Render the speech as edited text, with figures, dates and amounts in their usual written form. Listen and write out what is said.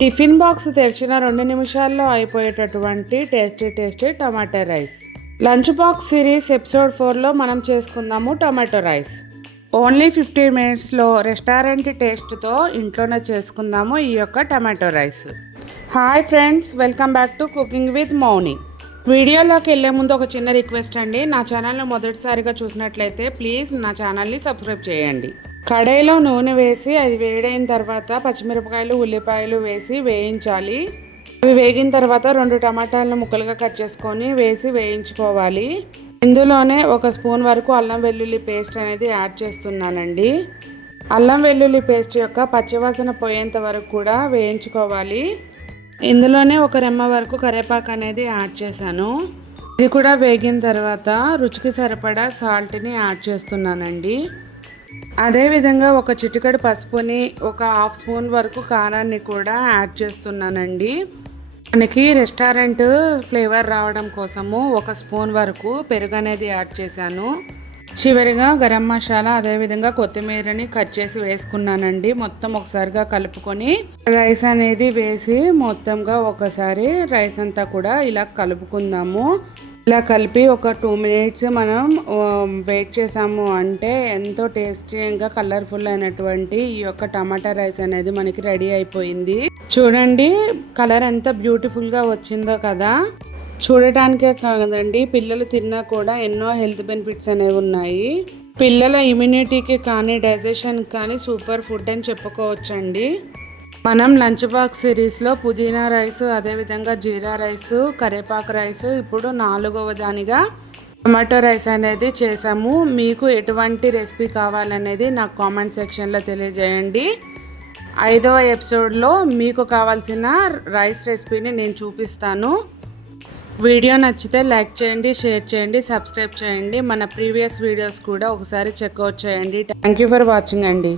Tiffin box తెరిచిన 2 నిమిషాల్లో అయిపోయేటటువంటి tasty tomato rice. Lunch box series episode 4లో మనం చేసుకుందాము టమాటో రైస్. ఓన్లీ 15 మినిట్స్లో రెస్టారెంట్ టేస్ట్తో ఇంట్లోనే చేసుకుందాము ఈ యొక్క tomato rice. Hi friends, welcome back to cooking with Mouni. వీడియోలోకి వెళ్ళే ముందు ఒక చిన్న రిక్వెస్ట్ అండి, నా ఛానల్ని మొదటిసారిగా చూసినట్లయితే ప్లీజ్ నా ఛానల్ని సబ్స్క్రైబ్ చేయండి. కడాయిలో నూనె వేసి అది వేడైన తర్వాత పచ్చిమిరపకాయలు ఉల్లిపాయలు వేసి వేయించాలి. అవి వేగిన తర్వాత 2 టమాటాలను ముక్కలుగా కట్ చేసుకొని వేసి వేయించుకోవాలి. ఇందులోనే 1 స్పూన్ వరకు అల్లం వెల్లుల్లి పేస్ట్ అనేది యాడ్ చేస్తున్నానండి. అల్లం వెల్లుల్లి పేస్ట్ యొక్క పచ్చివాసన పోయేంత వరకు కూడా వేయించుకోవాలి. ఇందులోనే 1 రెమ్మ వరకు కరివేపాకు అనేది యాడ్ చేశాను. ఇది కూడా వేగిన తర్వాత రుచికి సరిపడా సాల్ట్ని యాడ్ చేస్తున్నానండి. అదేవిధంగా 1 చిటికెడు పసుపుని 1/2 స్పూన్ వరకు కారాన్ని కూడా యాడ్ చేస్తున్నానండి. మనకి రెస్టారెంట్ ఫ్లేవర్ రావడం కోసము 1 స్పూన్ వరకు పెరుగు అనేది యాడ్ చేశాను. చివరిగా గరం మసాలా అదేవిధంగా కొత్తిమీరని కట్ చేసి వేసుకున్నానండి. మొత్తం ఒకసారిగా కలుపుకొని రైస్ అనేది వేసి మొత్తంగా ఒకసారి రైస్ అంతా కూడా ఇలా కలుపుకుందాము. ఇలా కలిపి ఒక 2 మినిట్స్ మనం వెయిట్ చేసాము అంటే ఎంతో టేస్టీగా కలర్ఫుల్ అయినటువంటి ఈ యొక్క టమాటా రైస్ అనేది మనకి రెడీ అయిపోయింది. చూడండి కలర్ ఎంత బ్యూటిఫుల్గా వచ్చిందో కదా. చూడటానికే కాదండి, పిల్లలు తిన్నా కూడా ఎన్నో హెల్త్ బెనిఫిట్స్ అనేవి ఉన్నాయి. పిల్లల ఇమ్యూనిటీకి కానీ డైజెషన్ కానీ సూపర్ ఫుడ్ అని చెప్పుకోవచ్చండి. మనం లంచ్ బాక్స్ సిరీస్లో పుదీనా రైస్ అదేవిధంగా జీరా రైస్ కరివేపాకు రైస్ ఇప్పుడు 4వ దానిగా టమాటో రైస్ అనేది చేసాము. మీకు ఎటువంటి రెసిపీ కావాలనేది నాకు కామెంట్ సెక్షన్లో తెలియజేయండి. 5వ ఎపిసోడ్లో మీకు కావాల్సిన రైస్ రెసిపీని నేను చూపిస్తాను. వీడియో నచ్చితే లైక్ చేయండి, షేర్ చేయండి, సబ్స్క్రైబ్ చేయండి. మన ప్రీవియస్ వీడియోస్ కూడా ఒకసారి చెక్అవుట్ చేయండి. థ్యాంక్ యూ ఫర్ వాచింగ్ అండి.